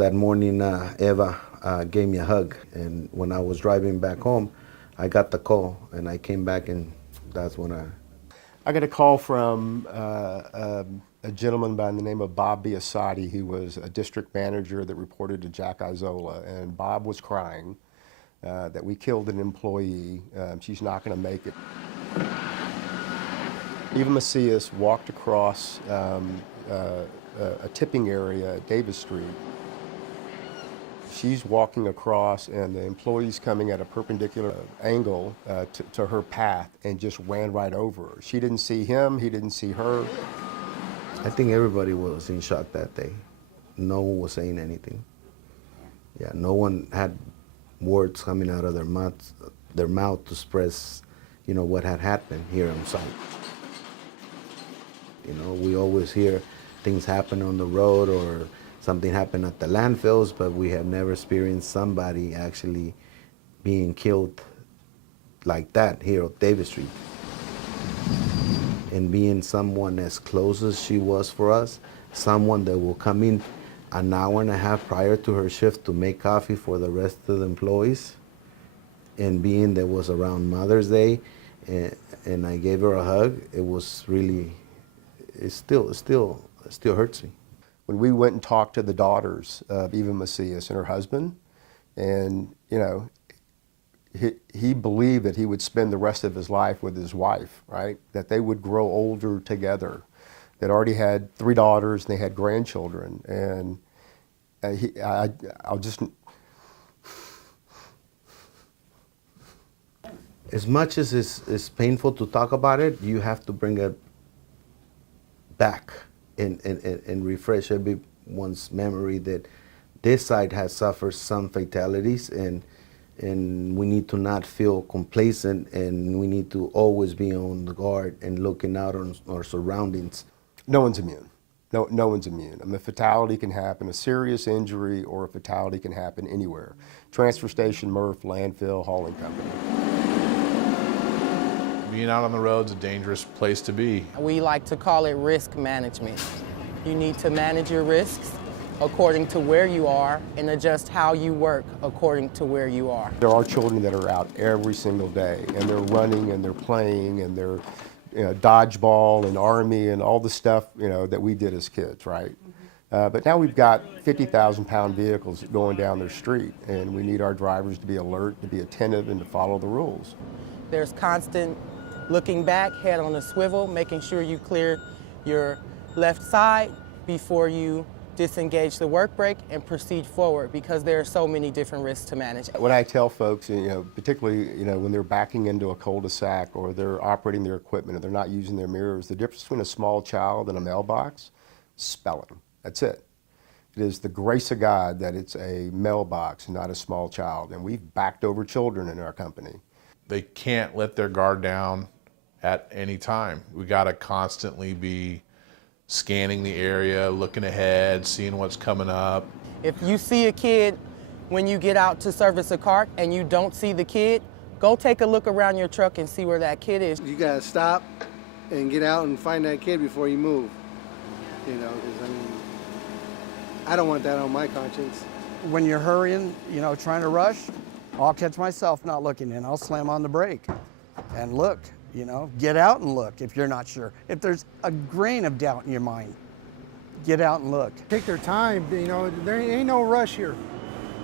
That morning, Eva gave me a hug, and when I was driving back home, I got the call, and I came back, and that's when I got a call from a gentleman by the name of Bob Biasotti. He was a district manager that reported to Jack Isola, and Bob was crying that we killed an employee. She's not going to make it. Eva Macias walked across a tipping area at Davis Street. She's walking across, and the employee's coming at a perpendicular angle to her path and just ran right over her. She didn't see him, he didn't see her. I think everybody was in shock that day. No one was saying anything. Yeah, no one had words coming out of their mouth to express, what had happened here on site. We always hear things happen on the road or something happened at the landfills, but we have never experienced somebody actually being killed like that here on Davis Street. And being someone as close as she was for us, someone that will come in an hour and a half prior to her shift to make coffee for the rest of the employees, and being that was around Mother's Day, and I gave her a hug, it was really, it still hurts me. When we went and talked to the daughters of Eva Macias and her husband, and he believed that he would spend the rest of his life with his wife, right? That they would grow older together. They'd already had 3 daughters and they had grandchildren, and I'll just. As much as it's painful to talk about it, you have to bring it back and refresh everyone's memory that this site has suffered some fatalities, and we need to not feel complacent, and we need to always be on the guard and looking out on our surroundings. No one's immune. No one's immune. I mean, a fatality can happen, a serious injury or a fatality can happen anywhere. Transfer station, MRF, landfill, hauling company. Being out on the road's a dangerous place to be. We like to call it risk management. You need to manage your risks according to where you are and adjust how you work according to where you are. There are children that are out every single day, and they're running and they're playing and they're dodgeball and army and all the stuff that we did as kids, right? But now we've got 50,000-pound vehicles going down their street, and we need our drivers to be alert, to be attentive, and to follow the rules. There's constant looking back, head on a swivel, making sure you clear your left side before you disengage the work brake and proceed forward, because there are so many different risks to manage. When I tell folks, particularly when they're backing into a cul-de-sac or they're operating their equipment and they're not using their mirrors, the difference between a small child and a mailbox, spelling. That's it. It is the grace of God that it's a mailbox, not a small child, and we've backed over children in our company. They can't let their guard down at any time. We got to constantly be scanning the area, looking ahead, seeing what's coming up. If you see a kid when you get out to service a cart and you don't see the kid, go take a look around your truck and see where that kid is. You gotta stop and get out and find that kid before you move. Because I don't want that on my conscience. When you're hurrying, trying to rush, I'll catch myself not looking, and I'll slam on the brake and look. Get out and look if you're not sure. If there's a grain of doubt in your mind, get out and look. Take their time, there ain't no rush here.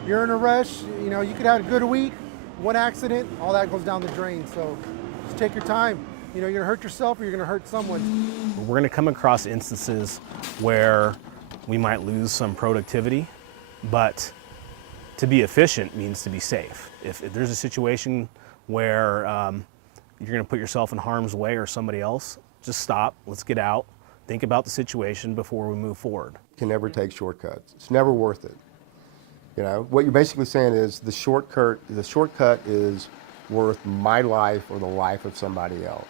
You're in a rush, you could have a good week, one accident, all that goes down the drain. So just take your time. You're gonna hurt yourself or you're gonna hurt someone. We're gonna come across instances where we might lose some productivity, but to be efficient means to be safe. If there's a situation where you're going to put yourself in harm's way or somebody else, just stop, let's get out, think about the situation before we move forward. You can never take shortcuts. It's never worth it. What you're basically saying is the shortcut is worth my life or the life of somebody else.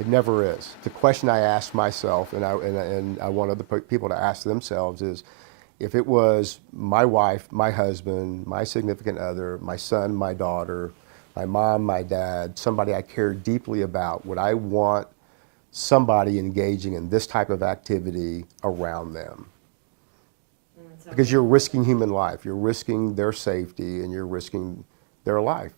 It never is. The question I ask myself, and I want other people to ask themselves, is if it was my wife, my husband, my significant other, my son, my daughter, my mom, my dad, somebody I care deeply about, would I want somebody engaging in this type of activity around them? because you're risking human life. You're risking their safety and you're risking their life.